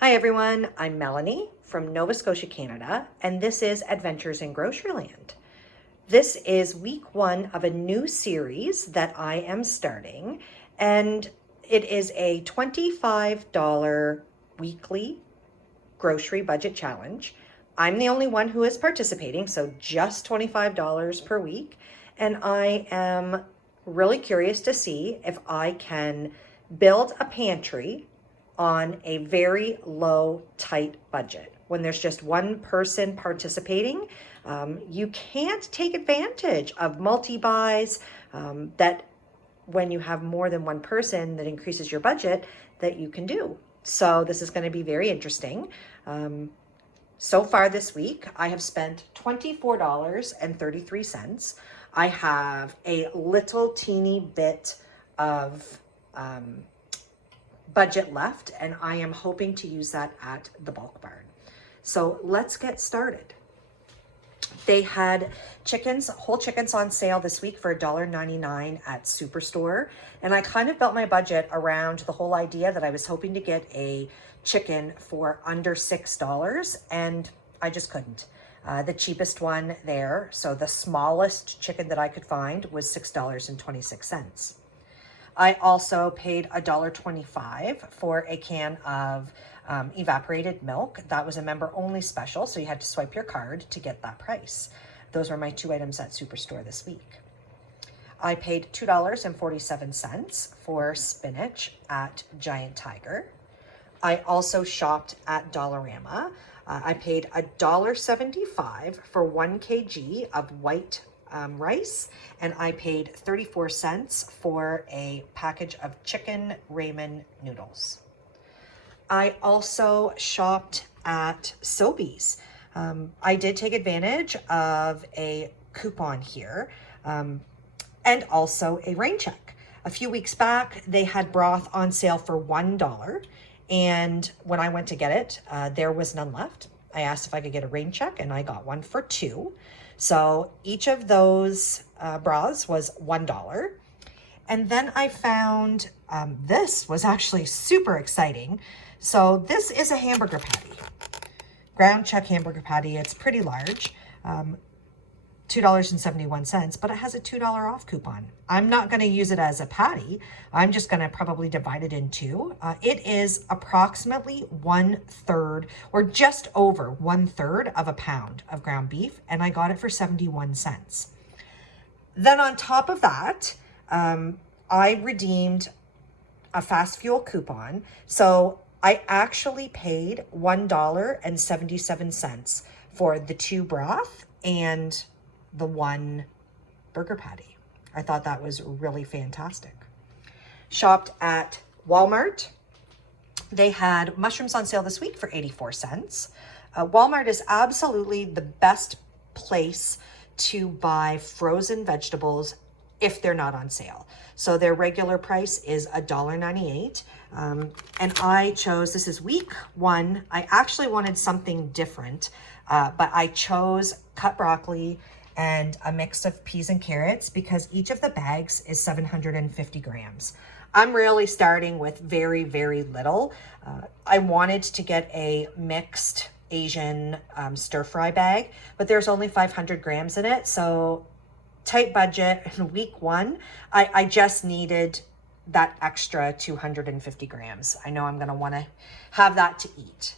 Hi everyone, I'm Melanie from Nova Scotia, Canada, and this is Adventures in Groceryland. This is week one of a new series that I am starting, and it is a $25 weekly grocery budget challenge. I'm the only one who is participating, so just $25 per week, and I am really curious to see if I can build a pantry on a very low, tight budget. When there's just one person participating, you can't take advantage of multi-buys that when you have more than one person that increases your budget that you can do. So this is going to be very interesting. So far this week, I have spent $24.33. I have a little teeny bit of budget left, and I am hoping to use that at the bulk barn. So let's get started. They had whole chickens on sale this week for $1.99 at Superstore. And I kind of built my budget around the whole idea that I was hoping to get a chicken for under $6, and I just couldn't. The cheapest one there, so the smallest chicken that I could find, was $6.26. I also paid $1.25 for a can of evaporated milk. That was a member only special, so you had to swipe your card to get that price. Those were my two items at Superstore this week. I paid $2.47 for spinach at Giant Tiger. I also shopped at Dollarama. I paid $1.75 for 1 kg of white rice, and I paid 34 cents for a package of chicken ramen noodles. I also shopped at Sobeys. I did take advantage of a coupon here and also a rain check. A few weeks back, they had broth on sale for $1, and when I went to get it, there was none left. I asked if I could get a rain check, and I got one for $2. So each of those broths was $1. And then I found this was actually super exciting. So this is a hamburger patty, ground chuck hamburger patty. It's pretty large, $2.71, but it has a $2 off coupon. I'm not going to use it as a patty. I'm just going to probably divide it in two. It is approximately 1/3 or just over 1/3 of a pound of ground beef, and I got it for 71 cents. Then on top of that, I redeemed a fast fuel coupon. So I actually paid $1.77 for the 2 broth and the 1 burger patty. I thought that was really fantastic. Shopped at Walmart. They had mushrooms on sale this week for 84 cents. Walmart is absolutely the best place to buy frozen vegetables if they're not on sale. So their regular price is $1.98. And I chose, this is week one. I actually wanted something different, but I chose cut broccoli and a mix of peas and carrots because each of the bags is 750 grams. I'm really starting with very, very little. I wanted to get a mixed Asian stir fry bag, but there's only 500 grams in it. So tight budget in week one, I just needed that extra 250 grams. I know I'm going to want to have that to eat.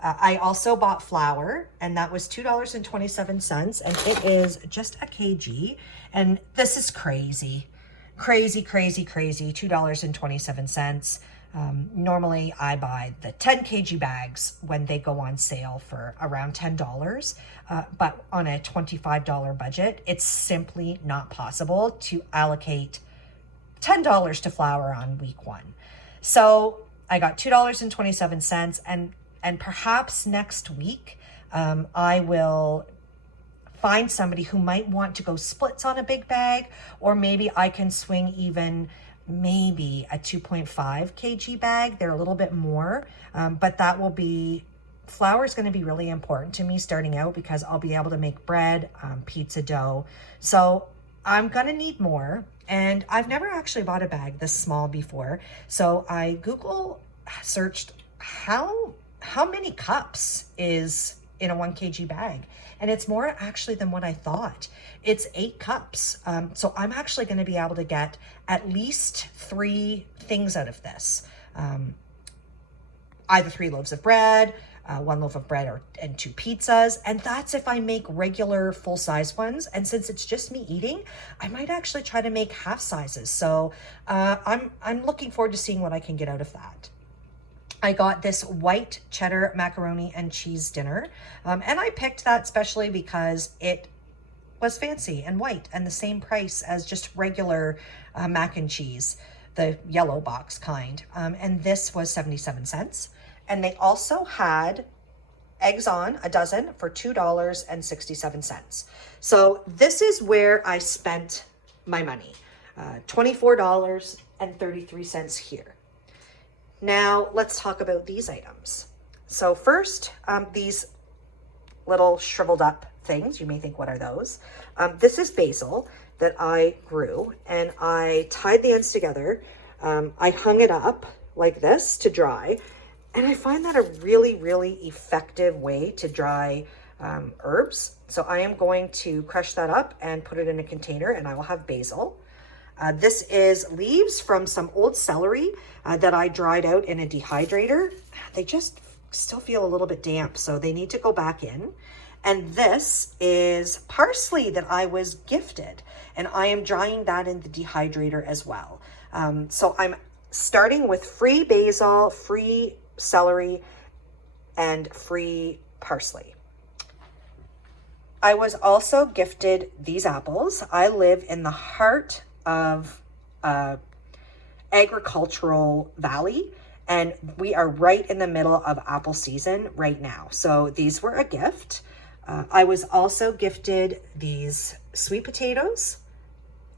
I also bought flour, and that was $2.27, and it is just a kg. And this is crazy, crazy, crazy, crazy, $2.27. Normally I buy the 10 kg bags when they go on sale for around $10, but on a $25 budget, it's simply not possible to allocate $10 to flour on week one. So I got $2.27, and perhaps next week I will find somebody who might want to go splits on a big bag, or maybe I can swing even maybe a 2.5 kg bag. They're a little bit more, but that will be, flour is going to be really important to me starting out because I'll be able to make bread, pizza dough. So I'm going to need more, and I've never actually bought a bag this small before. So I Google searched how many cups is in a 1 kg bag? And it's more actually than what I thought. It's 8 cups. So I'm actually going to be able to get at least 3 things out of this. Either 3 loaves of bread, 1 loaf of bread and 2 pizzas. And that's if I make regular full-size ones. And since it's just me eating, I might actually try to make half sizes. So I'm looking forward to seeing what I can get out of that. I got this white cheddar macaroni and cheese dinner. And I picked that especially because it was fancy and white and the same price as just regular mac and cheese, the yellow box kind. And this was 77 cents. And they also had eggs on a dozen for $2.67. So this is where I spent my money, $24.33 here. Now let's talk about these items. So first, these little shriveled up things, you may think, what are those? This is basil that I grew, and I tied the ends together. I hung it up like this to dry, and I find that a really, really effective way to dry herbs. So I am going to crush that up and put it in a container, and I will have basil. This is leaves from some old celery that I dried out in a dehydrator. They just still feel a little bit damp, so they need to go back in. And this is parsley that I was gifted, and I am drying that in the dehydrator as well. So I'm starting with free basil, free celery, and free parsley. I was also gifted these apples. I live in the heart of agricultural valley, and we are right in the middle of apple season right now. So these were a gift. I was also gifted these sweet potatoes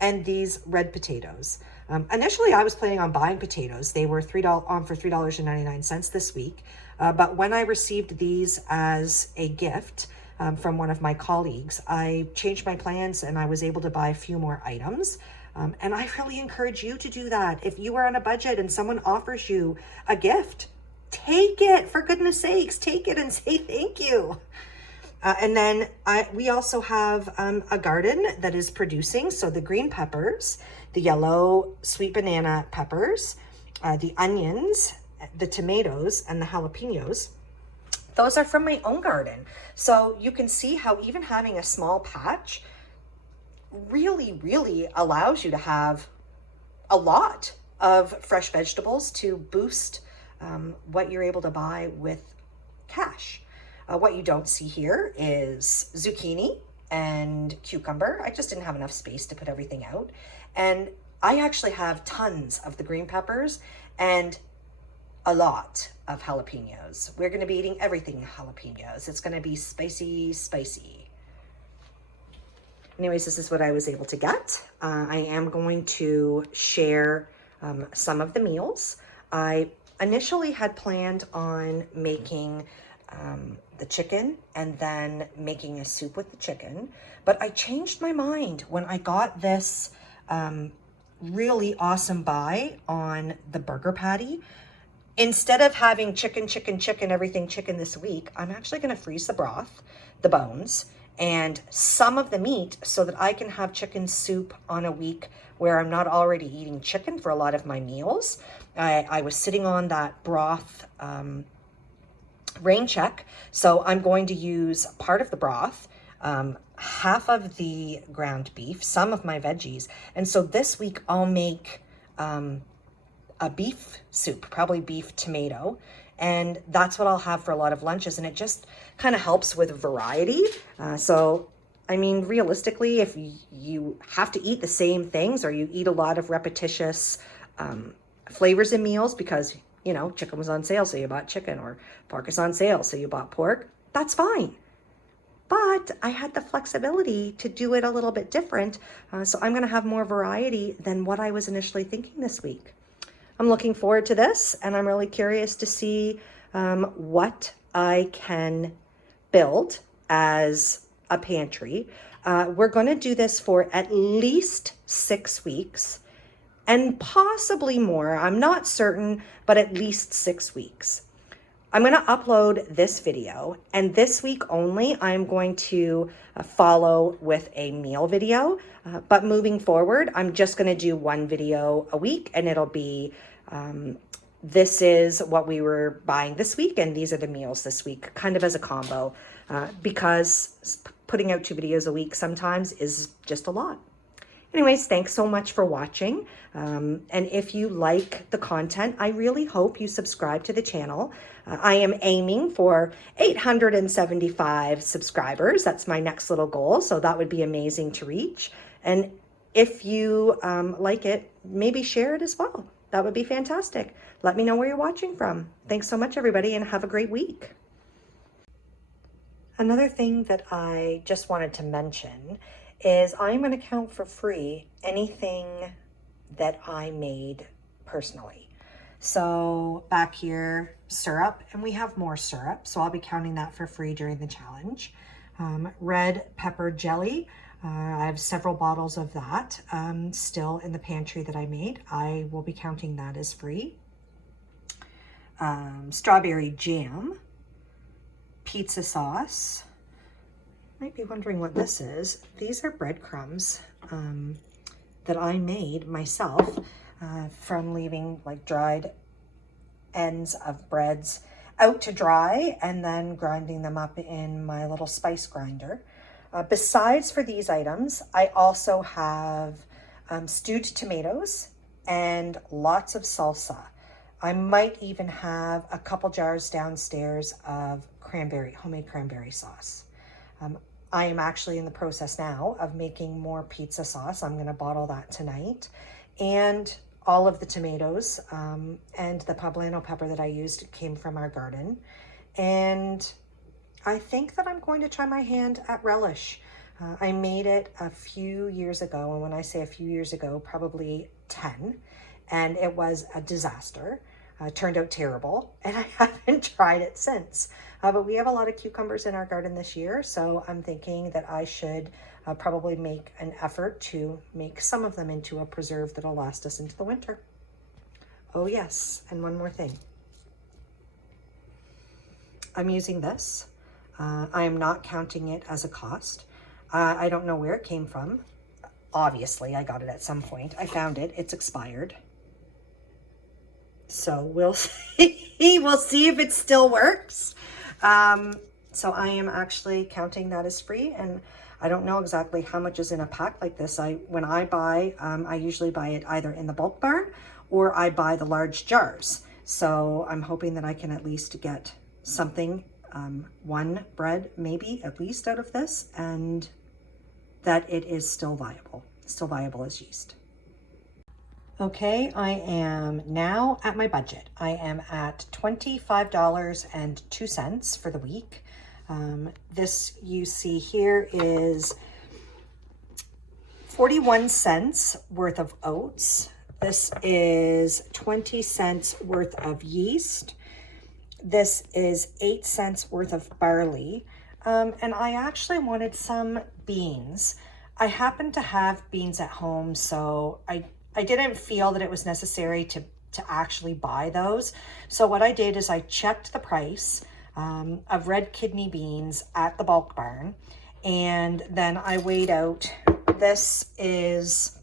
and these red potatoes. Initially, I was planning on buying potatoes. They were on for $3.99 this week. But when I received these as a gift from one of my colleagues, I changed my plans and I was able to buy a few more items. And I really encourage you to do that. If you are on a budget and someone offers you a gift, take it. For goodness sakes, take it and say thank you. And then we also have a garden that is producing. So the green peppers, the yellow sweet banana peppers, the onions, the tomatoes, and the jalapenos. Those are from my own garden. So you can see how even having a small patch really, really allows you to have a lot of fresh vegetables to boost what you're able to buy with cash. What you don't see here is zucchini and cucumber. I just didn't have enough space to put everything out. And I actually have tons of the green peppers and a lot of jalapenos. We're going to be eating everything jalapenos. It's going to be spicy, spicy. Anyways, this is what I was able to get. I am going to share some of the meals. I initially had planned on making the chicken and then making a soup with the chicken, but I changed my mind when I got this really awesome buy on the burger patty. Instead of having chicken, everything chicken this week, I'm actually going to freeze the broth, the bones, and some of the meat so that I can have chicken soup on a week where I'm not already eating chicken for a lot of my meals. I was sitting on that broth rain check, so I'm going to use part of the broth, half of the ground beef, some of my veggies, and so this week I'll make a beef soup, probably beef tomato, and that's what I'll have for a lot of lunches, and it just kind of helps with variety. So I mean, realistically, if you have to eat the same things or you eat a lot of repetitious flavors in meals because, you know, chicken was on sale, so you bought chicken, or pork is on sale, so you bought pork, that's fine. But I had the flexibility to do it a little bit different, so I'm going to have more variety than what I was initially thinking this week. I'm looking forward to this, and I'm really curious to see what I can build as a pantry. We're going to do this for at least 6 weeks and possibly more. I'm not certain, but at least 6 weeks. I'm going to upload this video, and this week only, I'm going to follow with a meal video. But moving forward, I'm just going to do one video a week, and it'll be this is what we were buying this week, and these are the meals this week, kind of as a combo, because putting out 2 videos a week sometimes is just a lot. Anyways, thanks so much for watching. And if you like the content, I really hope you subscribe to the channel. I am aiming for 875 subscribers. That's my next little goal. So that would be amazing to reach. And if you like it, maybe share it as well. That would be fantastic. Let me know where you're watching from. Thanks so much, everybody, and have a great week. Another thing that I just wanted to mention is I'm going to count for free anything that I made personally. So back here, syrup, and we have more syrup, so I'll be counting that for free during the challenge. Red pepper jelly, I have several bottles of that still in the pantry that I made. I will be counting that as free. Strawberry jam, pizza sauce. Might be wondering what this is. These are breadcrumbs that I made myself from leaving like dried ends of breads out to dry and then grinding them up in my little spice grinder. Besides for these items, I also have stewed tomatoes and lots of salsa. I might even have a couple jars downstairs of homemade cranberry sauce. I am actually in the process now of making more pizza sauce. I'm going to bottle that tonight. And all of the tomatoes and the poblano pepper that I used came from our garden. And I think that I'm going to try my hand at relish. I made it a few years ago. And when I say a few years ago, probably 10. And it was a disaster. Turned out terrible, and I haven't tried it since. But we have a lot of cucumbers in our garden this year, so I'm thinking that I should probably make an effort to make some of them into a preserve that'll last us into the winter. Oh yes, and one more thing. I'm using this. I am not counting it as a cost. I don't know where it came from. Obviously, I got it at some point. I found it. It's expired. So we'll see. We'll see if it still works. So I am actually counting that as free, and I don't know exactly how much is in a pack like this. When I buy, I usually buy it either in the bulk barn or I buy the large jars. So I'm hoping that I can at least get something, one bread maybe at least out of this, and that it is still viable as yeast. Okay, I am now at my budget. I am at $25.02 for the week. This you see here is 41 cents worth of oats. This is 20 cents worth of yeast. This is 8 cents worth of barley. And I actually wanted some beans. I happen to have beans at home, so I didn't feel that it was necessary to actually buy those. So what I did is I checked the price of red kidney beans at the bulk barn, and then I weighed out. This is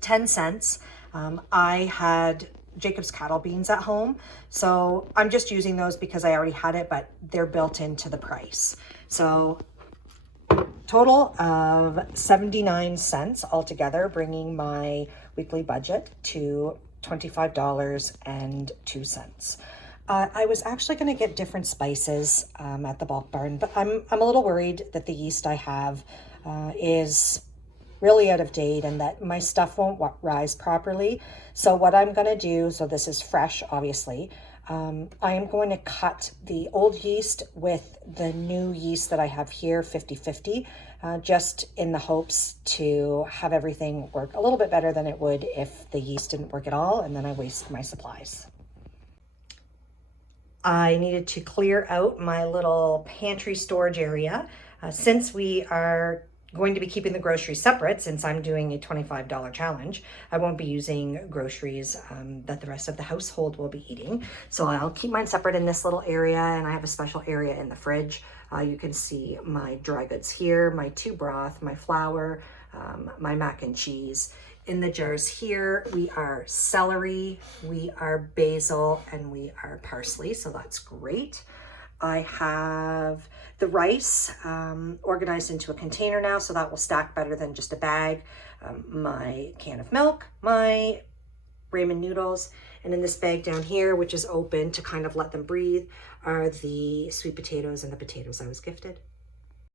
10 cents. I had Jacob's cattle beans at home, so I'm just using those because I already had it, but they're built into the price. So total of 79 cents altogether, bringing my weekly budget to $25.02. I was actually going to get different spices at the bulk barn, but I'm a little worried that the yeast I have is really out of date and that my stuff won't rise properly. So what I'm going to do, so this is fresh, obviously, I am going to cut the old yeast with the new yeast that I have here, 50-50, just in the hopes to have everything work a little bit better than it would if the yeast didn't work at all, and then I waste my supplies. I needed to clear out my little pantry storage area. Since we are going to be keeping the groceries separate since I'm doing a $25 challenge. I won't be using groceries that the rest of the household will be eating. So I'll keep mine separate in this little area, and I have a special area in the fridge. You can see my dry goods here, my 2 broth, my flour, my mac and cheese. In the jars here, we are celery, we are basil, and we are parsley, so that's great. I have the rice organized into a container now, so that will stack better than just a bag. My can of milk, my ramen noodles, and in this bag down here, which is open to kind of let them breathe, are the sweet potatoes and the potatoes I was gifted.